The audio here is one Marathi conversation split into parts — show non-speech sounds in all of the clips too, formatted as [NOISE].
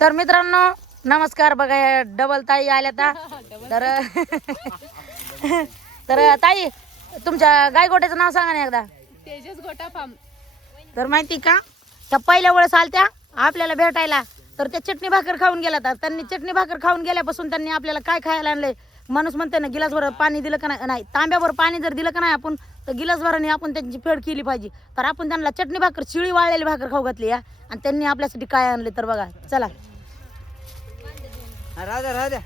तर मित्रांनो नमस्कार बघा डबल ताई आल्या ता. [LAUGHS] तर [LAUGHS] तर ताई तुमच्या गायगोट्याचं नाव सांगा ना एकदा. तेजस गोटा फार्म तर माहिती का त्या पहिल्या वेळेस आलत्या आपल्याला भेटायला. तर त्या चटणी भाकर खाऊन गेला तर त्यांनी चटणी भाकर खाऊन गेल्यापासून त्यांनी आपल्याला काय खायला आणलंय? माणूस म्हणते ना गिलासभर पाणी दिलं का नाही? नाही तांब्याभर पाणी जर दिलं का नाही आपण तर गिलासभराने आपण त्यांची फेड केली पाहिजे. तर आपण त्यांना चटणी भाकर शिळी वाळलेली भाकर खाऊ घातली या आणि त्यांनी आपल्यासाठी काय आणले तर बघा. चला. द्या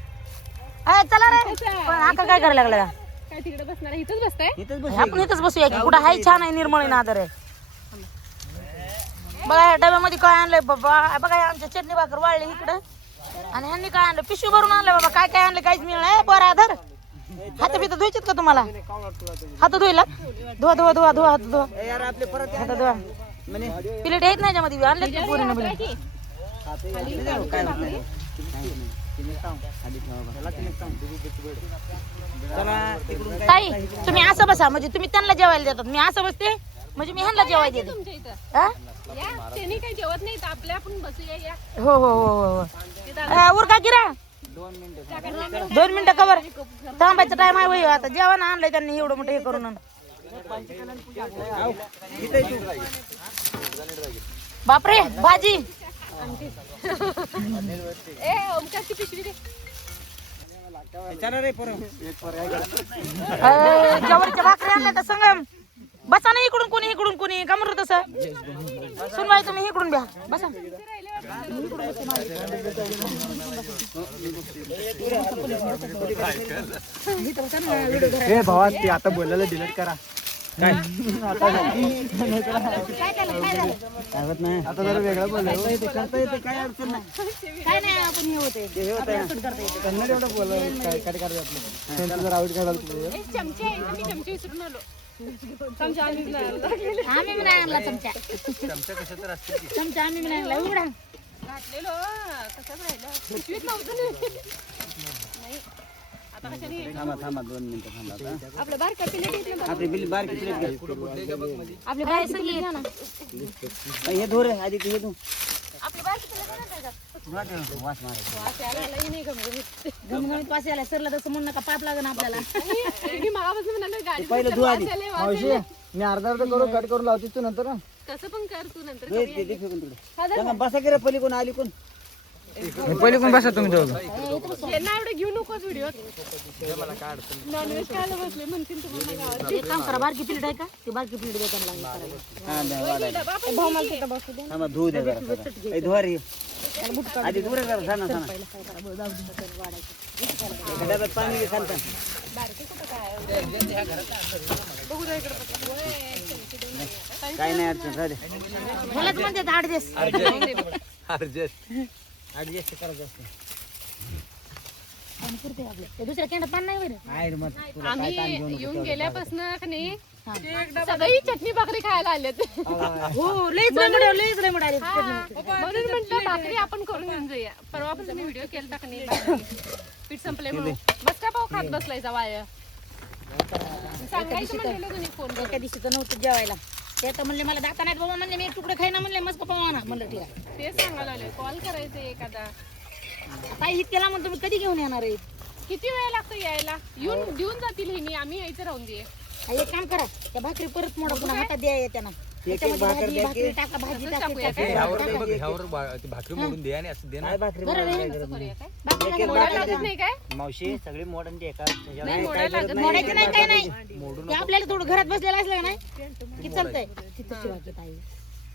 अय, चला रे. पण आता काय करायला लागला? काय तिकडे बसणार आहे? इथंच बसताय? इथंच बस आपण इथंच बसूया की. कुठं हाय छान आहे निर्मळ आहे ना आदर आहे. बघा या डब्यामध्ये काय आणलंय बाबा. बघा हे आमच्या चटणी भाकर वाळली इकडं. आणि ह्यांनी काय आणलं? पिशवी भरून आणलं बाबा. काय काय आणलं? काहीच मिळणार बरं आधार हात बित धुवायचेत का तुम्हाला? हात धुईला धुवा धुवा धुवा धुवा हात धुवा. ए यार आपले परत हात धुवा. प्लेट आहेत ना याच्यामध्ये? आणले होत नाही. चला तिकडून काय ताई तुम्ही असं बसा. म्हणजे तुम्ही त्यांना जेवायला देतात. मी असं बसते. म्हणजे मी ह्यांना जेवायला देते. हा? या त्यांनी काही जेवत नाही तर आपल्या आपण बसूया या. हो हो हो हो उरका किरा दोन मिनिटं कवर थांबायचं टाइम आहे वय आता जेवण आणलंय त्यांनी एवढं मोठं हे करून बापरे भाजी. ए पिशवी दे. जवारीच्या भाकरी आणल्या तर संगम? बसा ना इकडून कोणी इकडून कोणी. का म्हणतो तसं? सुनवाई तुम्ही इकडून द्या बसा. हे भावा ते आता बोलायला डिलीट करा. काय? नाही. आता जरा वेगळं बोललं करता येते काय अडचण नाही. काय नाही आपण हे होते. हे होत आहे. कन्नड एवढं बोल काय काय करायचं आपलं त्यांचं जर आवड काढाल मी चमचे विसरून आलो. चमचा आणलीच नाही आणला. आम्ही नाही आणला चमचा. चमचा आम्ही बी नाही आणला. उघडा. घातलेलो कसंच राहिलं. पिशवीत नव्हतं ना. नाही. आता कशाने घ्यायचं? थांबा थांबा दोन मिनिटं थांबा आता. आपलं आपली बिल सगळी हे धोर आहे आधी हे धो. वास ही घमघमीत. यायला सरला तसं म्हणू नका पाप लागन आपल्याला मी मागापासून म्हणाले गाडी पहिलं धुवा आधी मावशी मी अर्धा अर्धा करून कट करून लावते तू नंतर. कसं पण कर तू नंतर. हे ते- ते फेकून तिकडे त्यांना बसा की रे पली कोण आली कोण पहिले कोण बसा तुम्ही दोघं? एवढं घेऊ नकोस व्हिडिओ नॉनव्हेज खायला बसले म्हणतील तुम्हाला गावात. एक काम करा बारकी प्लेट आहे का? ती बारकी प्लेट द्या त्यांना करायला. हा द्या वाढायला. डबा पण भाऊ मला तिथं बसू दे. थांबा धुऊ द्या जरा जरा. ए, धुवा रे. आधी धुरे जरा सांगा सांगा एका डब्यात पाणी घे खालता काय नाही अडचण राहू दे. ह्यालाच म्हणतात आठ दिवस. ऍडजस्ट करायचं असतं. आणि पुरते आपले. ते दुसऱ्या केंडात पाणी नाही बरं काय रे मग तुला काय ताण घेऊन आम्ही येऊन गेल्यापासून का नाही सगळी चटणी भाकरी खायला आलेत. हो लईच म्हणून म्हटलं भाकरी आपण करून घेऊन जाऊया. परवा पण तुम्ही व्हिडिओ केला का नाही भाकरी. पीठ संपले म्हणून. बस का पाव खात बसलायचा वाया सांगायचं म्हणलेलं तुम्ही फोन एका दिवशी तर नव्हतं जेवायला. ते तर म्हणले मला दाता नाहीत बाबा म्हणले मी एक तुकडे खाईना म्हणले मस्त पप्पा ना म्हणलं ठीक आहे ते सांगायला आले कॉल करायचं एखादा. ताई इतक्याला म्हणून तुम्ही कधी घेऊन येणार आहे? किती वेळ लागतो यायला? येऊन देऊन जातील हे आम्ही यायचं राहून दे. हा, एक काम करा त्या भाकरी परत मोडा पुन्हा हातात द्या भाजी भाकरी टाका भाजी टाका टाकूया काय? ह्यावर बघ ह्यावर बा- ती भाकरी मोडून दे आणि असं दे ना. काय भाकरी करूया काय मोडायला लागत नाही काय? मावशी सगळी एका नाही मोडायला लागत मोडायचं नाही काय नाही. ते आपल्याला थोडं घरात बसलेलं असलं का नाही? की चालतंय. तिथं शिवाजी ताई.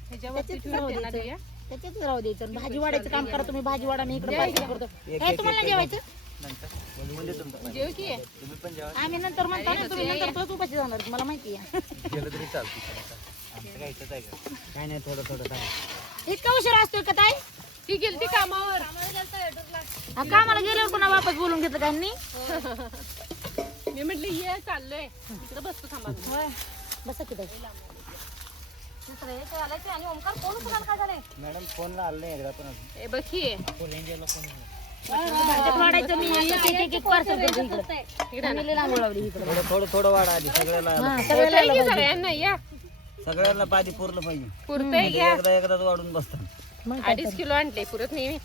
ह्याच्यावरती ठेवून देणार आहे. त्याच्याच राहू द्यायचं. आणि भाजी वाढायचं काम करा तुम्ही भाजी वाढा मी इकडे करतो. हे तुम्हाला जेवायचं? जेव. की आम्ही नंतर म्हणतो ना तुम्ही नंतर तोच उपाशी जाणार. मला माहिती आहे. गेलं तरी चालतं. काय नाही थोडं थोडं इतका उशीर असतोय का ताई? ती गेलती कामावर. हा कामाला गेल्यावर पुन्हा वापस बोलून घेतलं का यांनी? मी म्हटलं ये चाललोय. इकडे बसतो थांबा. बसा की ताई. मॅडम फोनला आलं नाही एकदा पण. अजून. ए बघ की. भाज्यात वाढायचं मी एक एक एक एक पार्सल करतो इकडे. फॅमिलीला आंघोळ लावली इकडे. थोडं थोडं थोडं वाढ आधी सगळ्याला हा सगळ्याला सगळ्यांना या. सगळ्याला पाणी पुरलं पाहिजे. पुरतंय घ्या. एकदा एकदाच वाढून बसतात. अडीच किलो आणले पुरत नाही मी.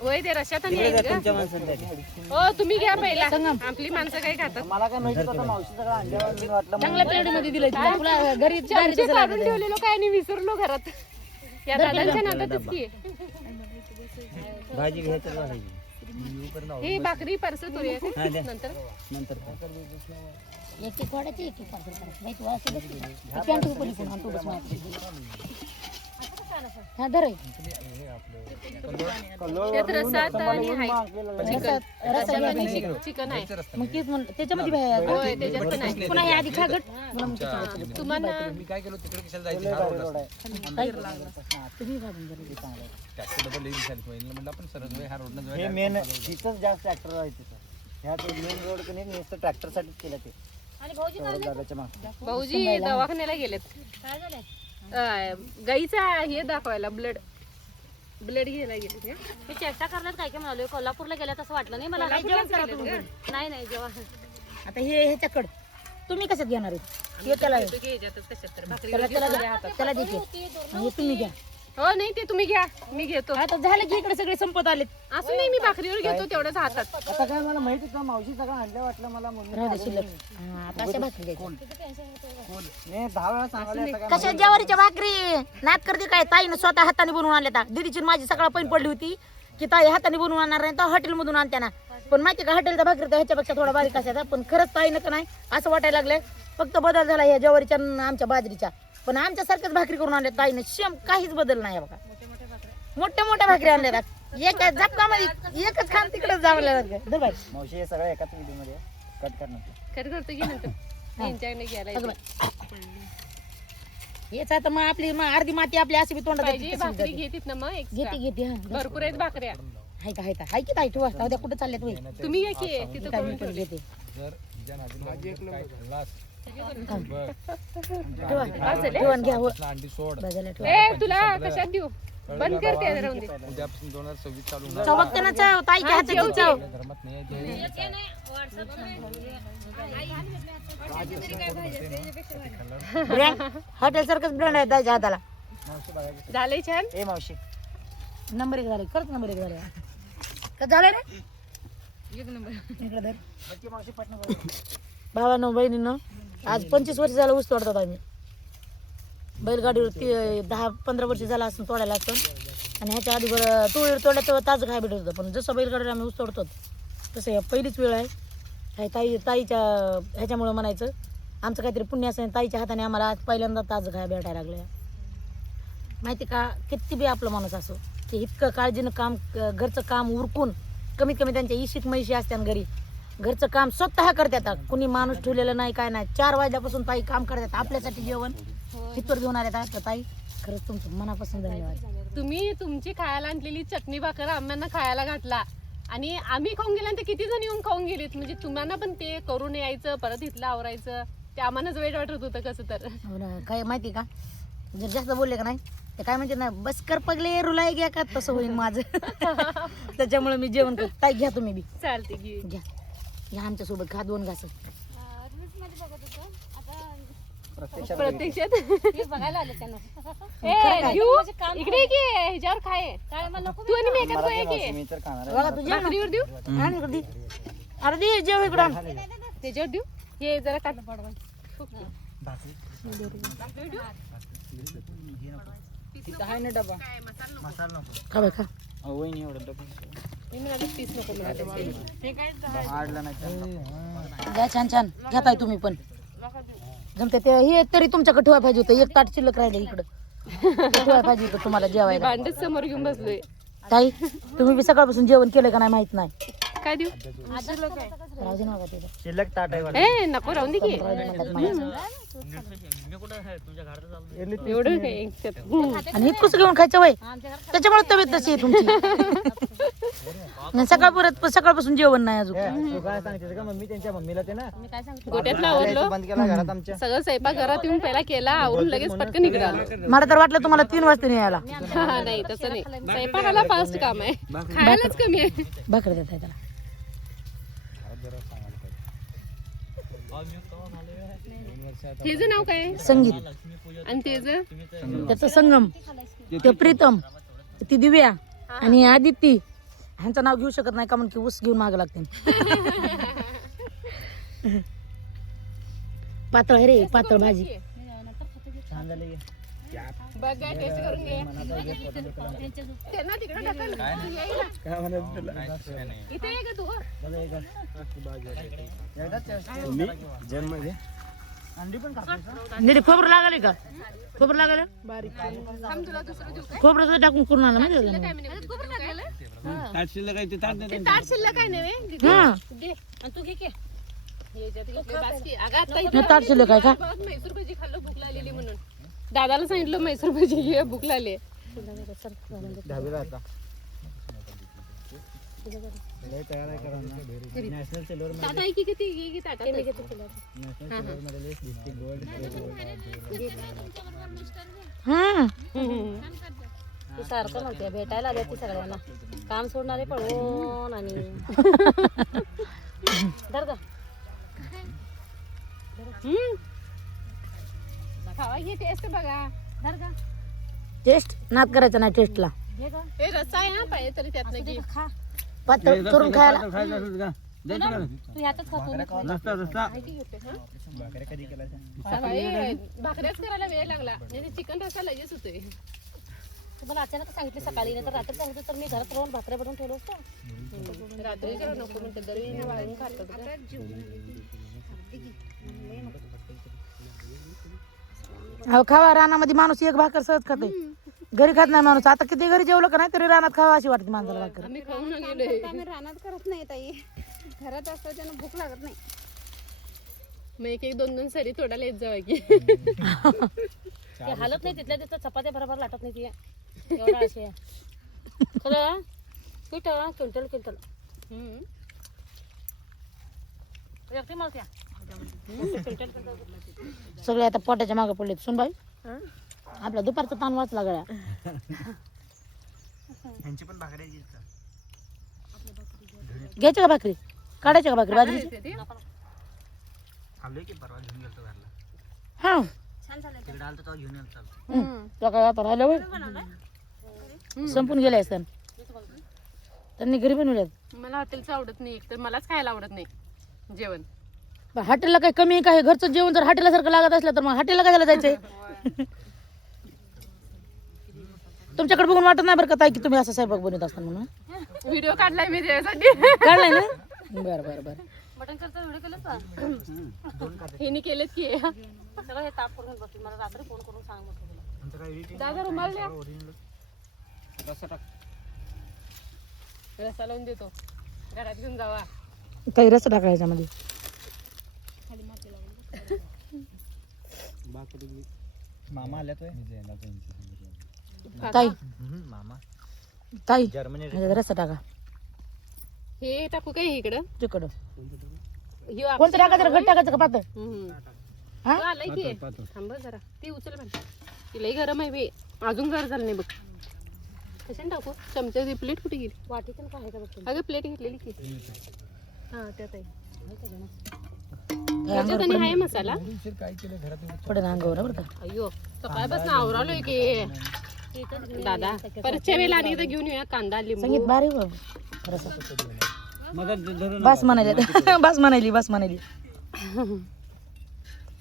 होय ते रशात आणि तिकडे आहेत जा ग. तुमच्या माणसांसाठी. हो तुम्ही घ्या पहिला. आपली माणसं काय खातात. मला काय माहिती होतं मावशी सगळं आणल्यावर मी वाटलं चांगल्या प्लेटमध्ये दिलं तुला तुला घरी चमचे काढून ठेवलेलो काय आणि विसरलो घरात. या दादांच्या नादातच की. भाजी घ्यायचं हे भाकरी परस हा, करूया द्या. नंतर? नंतर काय. एक एक वाढायची एक एक पार्सल करायचं माहिती वा असं बस की. ते कॅन्टीन उघडी पण आणतो बस माझ्याकडे. हा धर हे. त्यात रसात आणि हाय. रसात- रसा घ्या आणि पाहिजे. चिक- चिकन आहे. मग तेच म्हण त्याच्यामध्ये बाहेर होय त्याच्यात पण आहे. पुन्हा हे आधी खा गट मला मग त्याच्यावर. तुम्हाला मी काय केलं तिकडे कशाला जायचं? तुम्ही काढून डबल म्हणलं आपण सरळ जाऊया, रोडनं हे तिथंच जास्त ट्रॅक्टर आहे तिथं. ह्या ते मेन रोड कधी नुसतं ट्रॅक्टर साठीच केलं ते. सौरभ दादाच्या मागं. भाऊजी दवाखान्याला गेलेत. अं, गाईचा हे दाखवायला ब्लड. ब्लड घ्यायला गेले मी चेष्टा करण्यात काय काय म्हणालो कोल्हापूरला गेल्यात असं वाटलं नाही मला. नाही नाही जेव्हा आता हे ह्याच्याकड. तुम्ही कशात घेणार आहे हे त्याला त्याला त्याला द्या. त्याला देते. आणि हे तुम्ही घ्या. हो नाही ते तुम्ही घ्या. मी घेतो. आता झालं की इकडे सगळे संपत आले असं नाही मी भाकरीवर घेतो तेवढ्याच हातात. आता काय मला माहिती होतं मावशी सगळं आणलं वाटलं मला म्हणून राहू दे शिल्लक. हा, आता अशा भाकरी द्यायच्या. मी दहा वेळा सांगायला आता काय कशा ज्वारीच्या भाकरी? नाक करते काय? ताईनं स्वतः हाताने बनवून आणल्या दीदीची आणि माझी सकाळ पैन पडली होती की ताई हाताने बनवून आणणार नाही तर हॉटेलमधून आणत्या ना. पण माहिती का हॉटेलच्या भाकरी तर ह्याच्यापेक्षा थोडा बारीक असायचा पण खरंच ताईनं का नाही असं वाटायला लागलंय. फक्त बदल झाला या ज्वारीच्या आणि आमच्या बाजरीच्या. पण आमच्या सारख्याच भाकरी करून आणल्या ताईनं शेम काहीच बदल नाही बघा. मोठ्या मोठ्या भाकरी. आणल्या एका झपकामध्ये एकच खान तिकडे जावं बाई. मावशी हे सगळं एकाच व्हिडिओमध्ये कट करणार कर करतो की नंतर. त्यांच्याकडे घ्यायला येते. हेच आता मग आपली मग अर्धी माती आपली अशी बी तोंडात पाहिजे भाकरी. घेतीत ना मग घेते extra. घेते हा भरपूर आहेत भाकऱ्या. हाय का हाय का हाय की ताई ठेवा कुठं तुम्ही तुम्ही या की तिथं करून घेते घ्या अंडी सोड ठेवा ए तुला कशात देऊ बंद करते राहून दे उद्यापासून दोन हजार सव्वीस चालू होणार चव बघते ना चव चव धर्मात नाही आहे ते. ब्रँड हॉटेल सारखंच ब्रँड आहे ताईच्या हाताला झालंय छान ए मावशी नंबर एक झाले खरंच नंबर एक झाले का झालं रे इकडे धर नक्की बहिणीनं आज पंचवीस वर्ष झालं ऊस तोडतात आम्ही. बैलगाडीवर ती दहा पंधरा वर्ष झालं असं तोडायला असतं आणि ह्याच्या आधी बरं तुळीवर तोडलं तेव्हा ताजं खाय भेटत होतं पण जसं बैलगाडीवर आम्ही ऊस तोडतो तसं पहिलीच वेळ आहे. हे ताई ताईच्या ह्याच्यामुळं म्हणायचं आमचं काहीतरी पुण्य असं ताईच्या हाताने आम्हाला आज पहिल्यांदा ताजं खाय भेटायला लागलं माहिती का किती बी आपलं माणूस असो की इतकं काळजीनं काम घरचं काम उरकून कमीत कमी त्यांच्या इशिक म्हैशी असत्या घरी घरचं काम स्वतः करतात. कुणी माणूस ठेवलेलं नाही काय नाही. चार वाजल्यापासून ताई काम करतात. आपल्यासाठी जेवण. हितवर घेऊन आले तर ताई. खरंच तुमचं मनापासून धन्यवाद. तुम्ही तुमची खायला आणलेली चटणी भाकर आम्हाला खायला घातला. आणि आम्ही खाऊन गेल्यानंतर किती जण येऊन खाऊन गेलीत? म्हणजे तुम्हाला पण ते करून यायचं परत इथलं आवरायचं ते आम्हालाच वेळ वाटत होतं कसं तर. हो ना. काय माहिती का? जर जास्त बोलले का नाही ते काय म्हणते ना बस कर पगले रुलाई घ्या का? तसं होईल माझं. [LAUGHS] त्याच्यामुळे मी जेवण करतो. ताई घ्या तुम्ही बी. चालते घ्या. घ्या आमच्यासोबत खा दोन घास. प्रत्यक्षात प्रत्यक्षात. बघायला आले त्यांना. [LAUGHS] ए? इकडे ये की ह्याच्यावर खाय काय मला नको तू आणि मी एकाच मला खाय ते की? मावशी मी तर खाणार आहे. बघा तू जेव भाकरीवर देऊ? ना आण इकडे दे. अरे दे जेव इकडं आण. त्याच्यावर देऊ? हे जरा काट मसाला नको. खा बाई खा. अहो, वहिनी एवढं डबल घ्या छान छान. घ्या ताई तुम्ही पण. जमते ते हे तरी तुमच्याकडे ठेवायला पाहिजे होतं. एक ताट शिल्लक राहिले इकडं. ठेवायला पाहिजे होतं तुम्हाला जेवायला. भांडच समोर घेऊन बसलोय. ताई तुम्ही बी सकाळपासून जेवण केलं का नाही माहीत नाही. काय देऊ. शिल्लक ताट आहे. ए नको राहून दे की. एवढं काय त्यात. हम्म. आणि इतकंच घेऊन खायचं वय? त्याच्यामुळे तब्येत तशी आहे तुमची. सकाळ परत सकाळपासून जेवण नाही अजून. ए, तू काय सांगतेस का मम्मी? त्यांच्या मम्मीला ते ना. गोट्यातलं आवरलो. बंद केला घरात आमच्या. सगळं स्वयंपाक घरात येऊन पहिला केला आवरून लगेच पटकन इकडे आलो. मला तर वाटलं तुम्हाला तीन वाजता नाही यायला हा, नाही तसं नाही. स्वयंपाकाला फास्ट काम आहे. खायलाच कमी आहे. भाकरी देत आहे त्याला हेच नाव काय? संगीत. आणि तेच त्याचं संगम. ते प्रीतम ती दिव्या आणि आदिती. ह्यांचं नाव घेऊ शकत नाही का? म्हणून की ऊस घेऊन मागं लागते [LAUGHS] पातळ आहे रे पातळ भाजी. हे जन्म नीट खोबरं लागले का? खोबरं लागलं? खोबरं सुद्धा टाकून करून आलं माहिती आहे काय म्हणे खोबरं टाकलेलं? ताट शिल्लक आहे ते ताट दे ते ताट शिल्लक काय नव्हे का हा. दे आणि तू घे की याच्यात घेतले बासकी. अगं आता ताट शिल्लक आहे का? बहुत मैसूर भाजी खाल्लो भूक लागलेली म्हणून. दादाला सांगितलं मैसूर भाजी घे भूक लागली. दहावीला आता. लय तयार आहे करा ना। नॅशनल सिल्वर मध्ये की किती घे की ताटा नॅशनल सिल्वर मध्ये डिस्ट्रिक्ट गोल्ड हा? ती सारखं म्हणते भेटायला आल्या ती सगळ्यांना काम सोडणारे पळवून आणि धर का खावा घे टेस्ट बघा धर का टेस्ट नाद करायचा नाही टेस्टला हे रस्सा आहे हा पाहिजे तरी त्यात घे खा। पातळ करून खायला. खायचं असेल का? दे तिला. तू ह्यातच खातो ना. रस्ता रस्ता भाकऱ्या भाकऱ्याच करायला वेळ लागला. नाही चिकन रस्सा लगेच होतोय. तुम्हाला अचानक सांगितलं सकाळी नाही तर रात्री सांगितलं तर मी घरात राहून भाकऱ्या बनवून ठेवलं असतं. रात्री नको म्हणते दरी वाळून खातात. का? अहो खावा रानामध्ये माणूस एक भाकर सहज खाते. घरी खात नाही माणूस. आता किती घरी जेवलं का नाही तरी रानात खावा अशी वाटते माणसाला भाकर. आम्ही खाऊन गेलोय आम्ही रानात करत नाही ताई. घरात असतो त्यानं भूक लागत नाही. मग एक एक दोन दोन सरी तोडायला येत जावं की. [LAUGHS] ते हालत नाही तिथल्या तिथं चपात्या बरोबर लाटत नाही ती. एवढा असे खरं? पीठ क्विंटल क्विंटल. हम्म. एकटी माल त्या क्विंटल क्विंटल. सगळे आता पोटाच्या मागे पडले सुन बाई आपला दुपारचा ताण वाचला गळ्या यांची पण भाकऱ्याची घ्यायच्या का भाकरी? काढायच्या का भाकरी बाजरीची खाल्लोय की परवा घेऊन गेलो घरला. हा. तिकडे आलतो तेव्हा घेऊन येतो हम्म. तो काय आता राहिलं होय? संपून गेले असतं त्यांनी घरी बनवल्यात. मला हॉटेलचं आवडत नाही एक तर मलाच खायला आवडत नाही जेवण. पण हॉटेलला काही कमी आहे का? हे घरचं जेवण जर हॉटेलला सारखं लागत असलं तर मग हॉटेलला कशाला जायचंय? [LAUGHS] तुमच्याकडे बघून वाटत नाही बरं का ताई की तुम्ही असं स्वयंपाक बनवत असता म्हणून? व्हिडिओ काढलाय मी त्यासाठी. काढलाय ना? बरं बरं बरं. मटण करता व्हिडिओ केलं का? हिने केलेत की. सगळं हे ताप करून मला रात्री फोन करून सांग दादा रुमाल द्या. टाक. लावून देतो. घरात घेऊन जावा. काही रस टाकायच्या मध्ये मामा आल्या तो ताई. मामा. ताई जर्मनी रस्सा टाका. हे टाकू काय इकडं? तिकडं. कोणतं टाकायचं रे? घट टाकायचं का. हा? आलाय थांब जरा. ती उचल पण तिलाही गरम आहे बे. अजून गरम झालं नाही बघ. कशाने टाकू? चमच्याची प्लेट कुठे गेली? वाटी पण बघ? अगं प्लेट घेतलेली की. हा त्यात आहे आहे मसाला? काय केलं घरात? पडेल अंगावर बरं का? अयो सकाळपासून आवरालोय की. दादा परतच्या वेळेला आणि एकदा घेऊन येऊया कांदा संगीत लिंबू भारी हो मदत धरून बस म्हणायली बस म्हणायली बस म्हणायली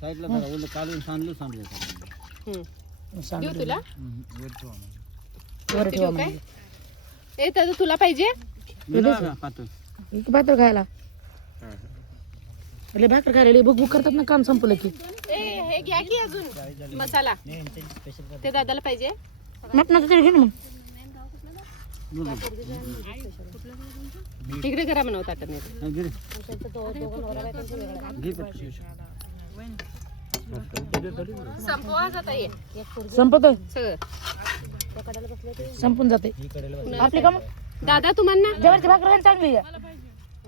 साईडला धरा ओलं काढून सांडलं सांडलं हम्म. सांग देऊ तुला वर ठेवा देऊ काय ए तर तुला पाहिजे पातळ भाकर खायला लय भाकर खायला लय बुक बुक करतात ना काम संपलं की ए हे घ्या की अजून मसाला ते दादाला पाहिजे मटणाचं तरी घे ना मग इकडे करा म्हणा नाही. संपवा जाता पोरगी संपत सगळं. संपून जाते आपली काम? दादा तुम्हाला जवळची भाकर चांगली आहे.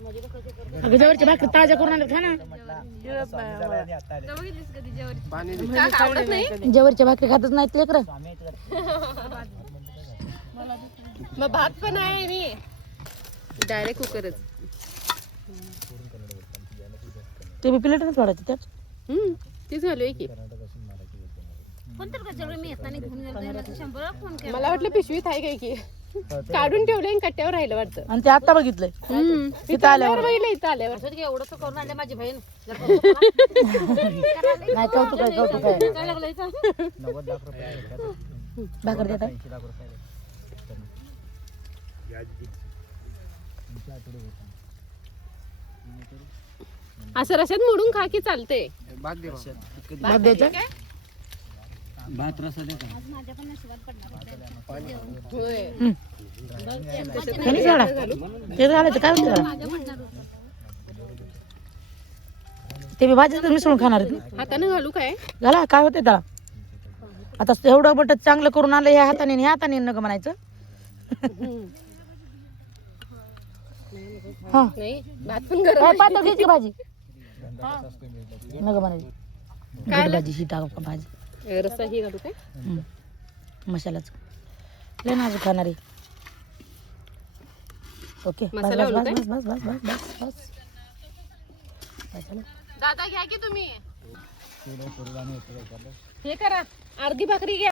अगं जवळची भाकर ताज्या करून आणल्यात खा ना. का आवडत नाही जवळच्या भाकरी खातच नाहीत लेकर मग भात पण आहे आणि डायरेक्ट कुकरच ते बी प्लेटच वाढायचे त्यात. हम्म तेच झालोय की. मी मला वाटलं पिशवीत आहे काय की. काढून ठेवले आणि कट्ट्यावर राहिलं वाटतं आणि ते आता बघितलंय हम्म. इथं आल्यावर बघितलं इथं आल्यावर असं की एवढं तर करून आणले माझी बहीण जर. नाही कौतुक आहे कौतुक आहे काय लागलं इथं? नव्वद लाख रुपये आहे का? भाकर देतात ऐंशी लाख रुपये आहे. असं रशात मोडून खा की चालते. भात द्यायचा भात रसा काढा ते घालायचं काय होतं ते बी भाजीतच मिसळून खाणार आहेत हाताने घालू काय? झाला काय होते त्याला? आता एवढं बट चांगलं करून आणलं ह्या हाताने ह्या हाताने नग म्हणायचं. हा. पातळ घ्यायची भाजी. नग म्हणायची. भाजी ही टाक भाजी. रस्सा ही घालू काय? हम्म. मसालाच. लय नाजूक खाणारी. ओके बस मसाला बस घालू बस बस बस बस बस बस बस. झालं? दादा घ्या की तुम्ही. हे करा अर्धी भाकरी घ्या.